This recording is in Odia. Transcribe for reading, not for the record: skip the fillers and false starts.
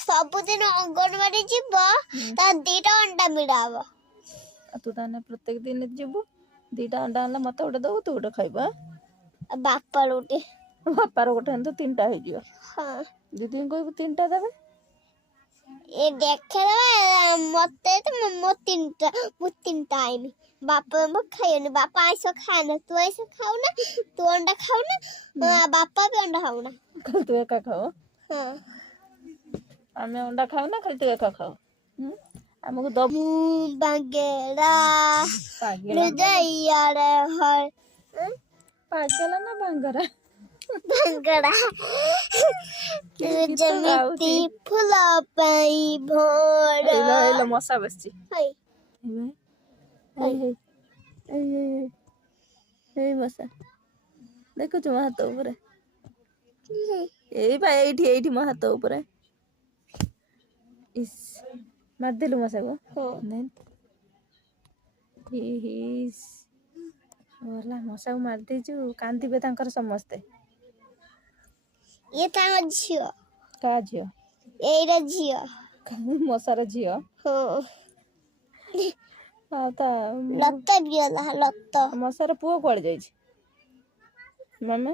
ସବୁଦିନ ଅଙ୍ଗନବାଡି ଯିବ ତା 2ଟା ଅଣ୍ଡା ମିଳା ହବ। ତୁ ତାହେଲେ ପ୍ରତ୍ୟେକ ଦିନ ଯିବୁ 2ଟା ଅଣ୍ଡା ଆଣିଲେ ମତେ ଗୋଟେ ଦବୁ ତୁ ଗୋଟେ ଖାଇବୁ। ବାପାର ଗୋଟେ ବାପାର ଗୋଟେ ଆଣିଲେ 3ଟା ହେଇଯିବ। ହଁ ଦିଦିଙ୍କୁ କହିବୁ 3ଟା ଦେବେ। ଏ ଦେଖେଇଦେବେ ମତେ ମୋ 3ଟା ଆଇନି। ବାପା ଖାଇବନି ବାପା ଆଇଁଷ ଖାଏନା ତୁ ଆଇଁଷ ଖାଉନା ତୁ ଅଣ୍ଡା ଖାଉନା ବାପା ବି ଅଣ୍ଡା ଖାଉନା ଖାଲି ତୁ ଏକା ଖାଉ। ହଁ ଆମେ ଅଣ୍ଡା ଖାଉନା ଖାଲି ତୁ ଏକା ଖାଉ। ଆମକୁ ଦବୁ ବାଙ୍ଗେରା ପାଗେଲା ହୃଦୟରେ ପାଗେଲା ନା ବାଙ୍ଗରା ବାଙ୍ଗେରା କି ତୁ ଗୀତ ଯେମିତି ଗାଉଛି। ଫୁଲ ପାଇଁ ଭୋର ଏଇଲୋ ମଶା ବସିଛି। ହେଇ ଏଇ ମଶା ଦେଖୁଛୁ ମୋ ହାତ ଉପରେ ଏଇଠି ମୋ ହାତ ଉପରେ ଇସ୍ ମାରିଦେଲୁ ମଶାକୁ। ହେଲା ମଶାକୁ ମାରିଦେଇଛୁ କାନ୍ଦିବେ ତାଙ୍କର ସମସ୍ତେ। ଇଏ ତାଙ୍କ ଝିଅ। କାହା ଝିଅ? ଏଇଟା ଝିଅ ମଶାର ଝିଅ। ହଁ ଆଉ ତା ଲତ ବି ହେଲା ଲତ। ମଶାର ପୁଅ କୁଆଡେ ଯାଇଛି? ମାମା